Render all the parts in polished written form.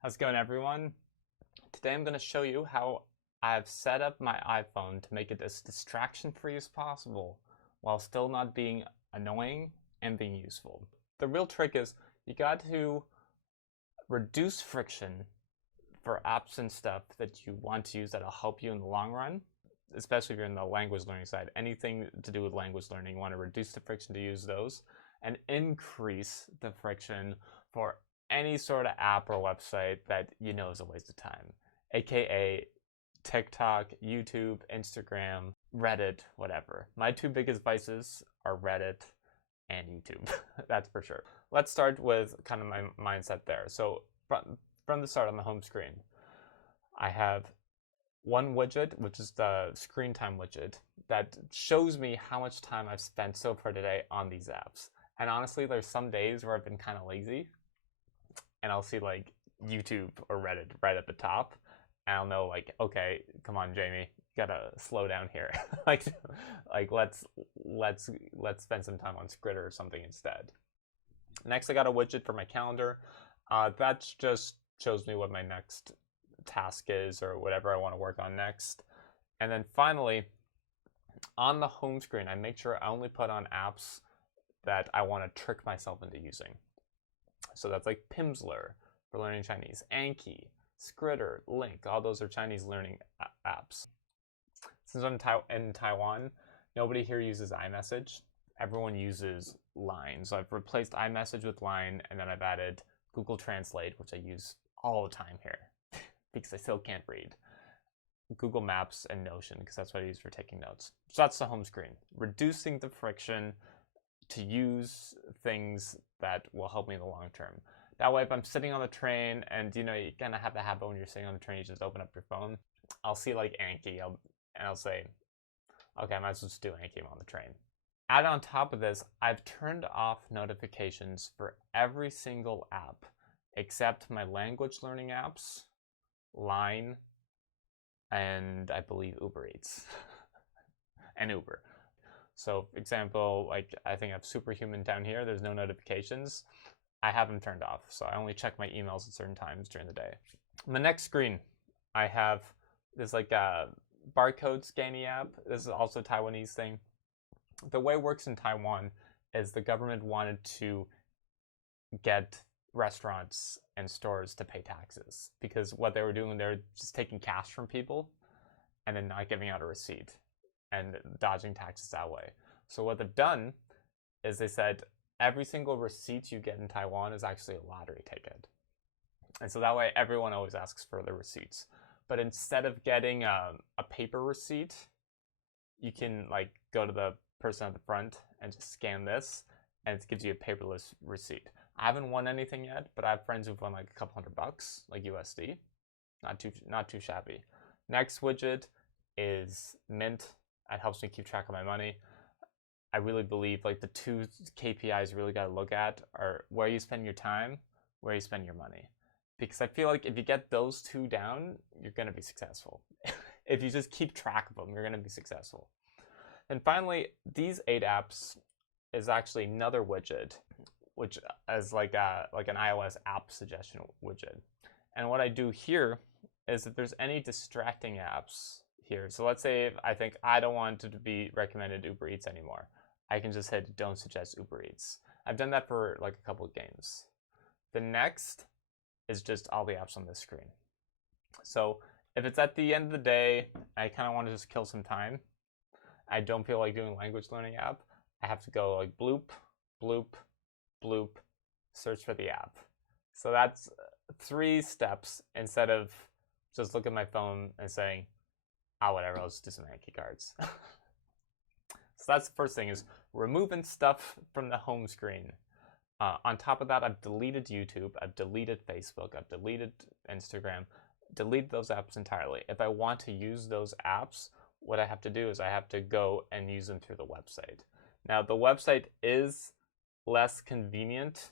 How's it going, everyone? Today I'm going to show you how I've set up my iPhone to make it as distraction-free as possible while still not being annoying and being useful. The real trick is you got to reduce friction for apps and stuff that you want to use that'll help you in the long run, especially if you're in the language learning side. Anything to do with language learning, you want to reduce the friction to use those and increase the friction for any sort of app or website that you know is a waste of time, aka TikTok, YouTube, Instagram, Reddit, whatever. My two biggest vices are Reddit and YouTube, that's for sure. Let's start with kind of my mindset there. So from the start on the home screen, I have one widget, which is the screen time widget, that shows me how much time I've spent so far today on these apps. And honestly, there's some days where I've been kind of lazy, and I'll see like YouTube or Reddit right at the top, and I'll know like, okay, come on, Jamie, you gotta slow down here. like, let's spend some time on Skritter or something instead. Next, I got a widget for my calendar. That just shows me what my next task is or whatever I want to work on next. And then finally, on the home screen, I make sure I only put on apps that I want to trick myself into using. So that's like Pimsleur for learning Chinese, Anki, Skritter, Link, all those are Chinese learning apps. Since I'm in Taiwan, nobody here uses iMessage. Everyone uses Line. So I've replaced iMessage with Line, and then I've added Google Translate, which I use all the time here because I still can't read. Google Maps and Notion, because that's what I use for taking notes. So that's the home screen. Reducing the friction to use things that will help me in the long term. That way, if I'm sitting on the train and you kind of have the habit when you're sitting on the train, you just open up your phone. I'll see like Anki, and I'll say, okay, I might as well just do Anki on the train. Add on top of this, I've turned off notifications for every single app except my language learning apps, Line, and I believe Uber Eats and Uber. So, for example, like I think I have Superhuman down here. There's no notifications. I have them turned off, so I only check my emails at certain times during the day. On the next screen, I have this like a barcode scanning app. This is also a Taiwanese thing. The way it works in Taiwan is the government wanted to get restaurants and stores to pay taxes, because what they were doing, they were just taking cash from people and then not giving out a receipt and dodging taxes that way. So what they've done is they said every single receipt you get in Taiwan is actually a lottery ticket. And so that way everyone always asks for the receipts. But instead of getting a paper receipt, you can like go to the person at the front and just scan this, and it gives you a paperless receipt. I haven't won anything yet, but I have friends who've won like a couple $100, like USD. Not too shabby. Next widget is Mint. It helps me keep track of my money. I really believe like the two KPIs you really got to look at are where you spend your time, where you spend your money. Because I feel like if you get those two down, you're going to be successful. If you just keep track of them, you're going to be successful. And finally, these 8 apps is actually another widget, which is like an iOS app suggestion widget. And what I do here is if there's any distracting apps here. So let's say if I think I don't want to be recommended Uber Eats anymore, I can just hit don't suggest Uber Eats. I've done that for like a couple of games. The next is just all the apps on this screen. So if it's at the end of the day, I kind of want to just kill some time, I don't feel like doing language learning app, I have to go like bloop, bloop, bloop, search for the app. So that's 3 steps instead of just look at my phone and saying, whatever, I'll just do some Anki cards. So that's the first thing, is removing stuff from the home screen. On top of that, I've deleted YouTube, I've deleted Facebook, I've deleted Instagram, deleted those apps entirely. If I want to use those apps, what I have to do is I have to go and use them through the website. Now, the website is less convenient.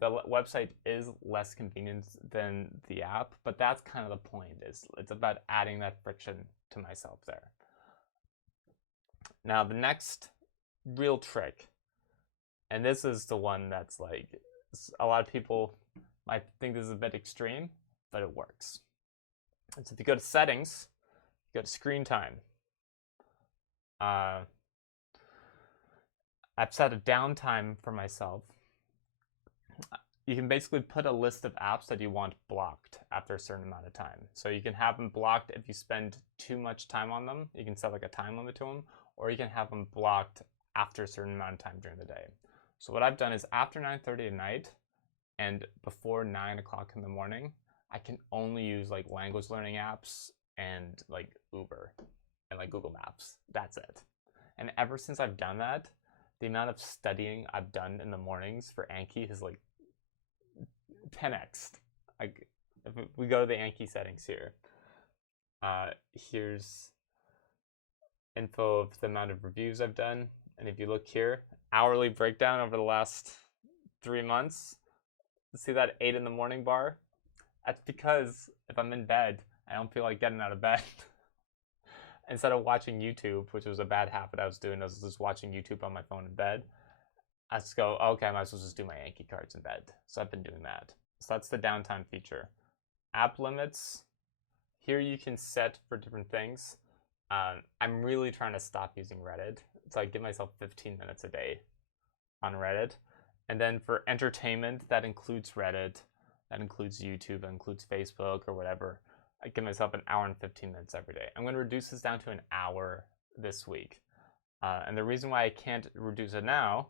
The website is less convenient than the app, but that's kind of the point. It's about adding that friction to myself there. Now, the next real trick, and this is the one that's like a lot of people I think this is a bit extreme, but it works. And so if you go to settings, go to screen time. I've set a downtime for myself. You can basically put a list of apps that you want blocked after a certain amount of time. So you can have them blocked if you spend too much time on them. You can set like a time limit to them, or you can have them blocked after a certain amount of time during the day. So what I've done is after 9:30 at night and before 9 o'clock in the morning, I can only use like language learning apps and like Uber and like Google Maps. That's it. And ever since I've done that, the amount of studying I've done in the mornings for Anki has like 10x. Like if we go to the Anki settings here, here's info of the amount of reviews I've done. And if you look here, hourly breakdown over the last 3 months, see that 8 in the morning bar? That's because if I'm in bed, I don't feel like getting out of bed. Instead of watching YouTube, which was a bad habit I was doing, I was just watching YouTube on my phone in bed. I just go, okay, I might as well just do my Anki cards in bed. So I've been doing that. So that's the downtime feature. App limits. Here you can set for different things. I'm really trying to stop using Reddit. So I give myself 15 minutes a day on Reddit. And then for entertainment, that includes Reddit, that includes YouTube, that includes Facebook or whatever. I give myself an hour and 15 minutes every day. I'm going to reduce this down to an hour this week. And the reason why I can't reduce it now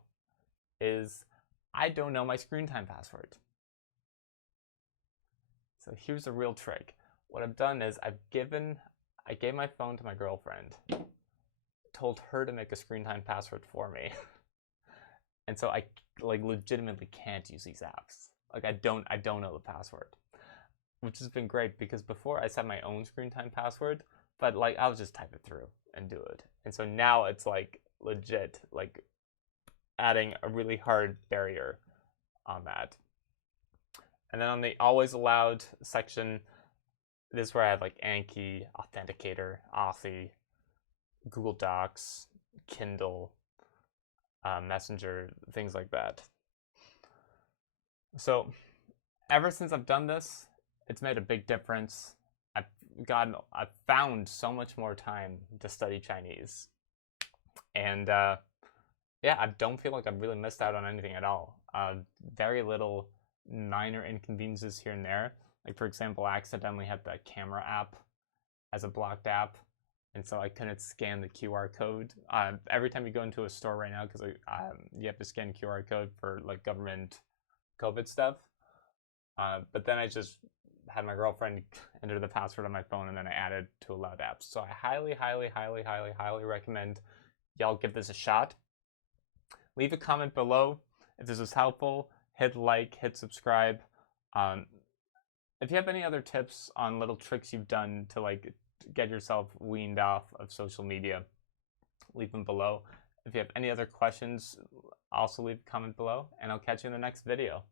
is I don't know my screen time password. So here's the real trick. What I've done is I gave my phone to my girlfriend, told her to make a screen time password for me. And so I like legitimately can't use these apps. Like I don't know the password, which has been great because before I set my own screen time password, but like I'll just type it through and do it. And so now it's like legit, like adding a really hard barrier on that. And then on the always allowed section, this is where I have like Anki, Authenticator, Authy, Google Docs, Kindle, Messenger, things like that. So ever since I've done this, it's made a big difference. I've found so much more time to study Chinese. And yeah, I don't feel like I've really missed out on anything at all. Very little minor inconveniences here and there. Like for example, I accidentally had the camera app as a blocked app, and so I couldn't scan the QR code. Every time you go into a store right now, because you have to scan QR code for like government COVID stuff. But then I just had my girlfriend enter the password on my phone, and then I added to allowed apps. So I highly recommend y'all give this a shot. Leave a comment below if this was helpful. Hit like, hit subscribe. If you have any other tips on little tricks you've done to like get yourself weaned off of social media, leave them below. If you have any other questions, also leave a comment below, and I'll catch you in the next video.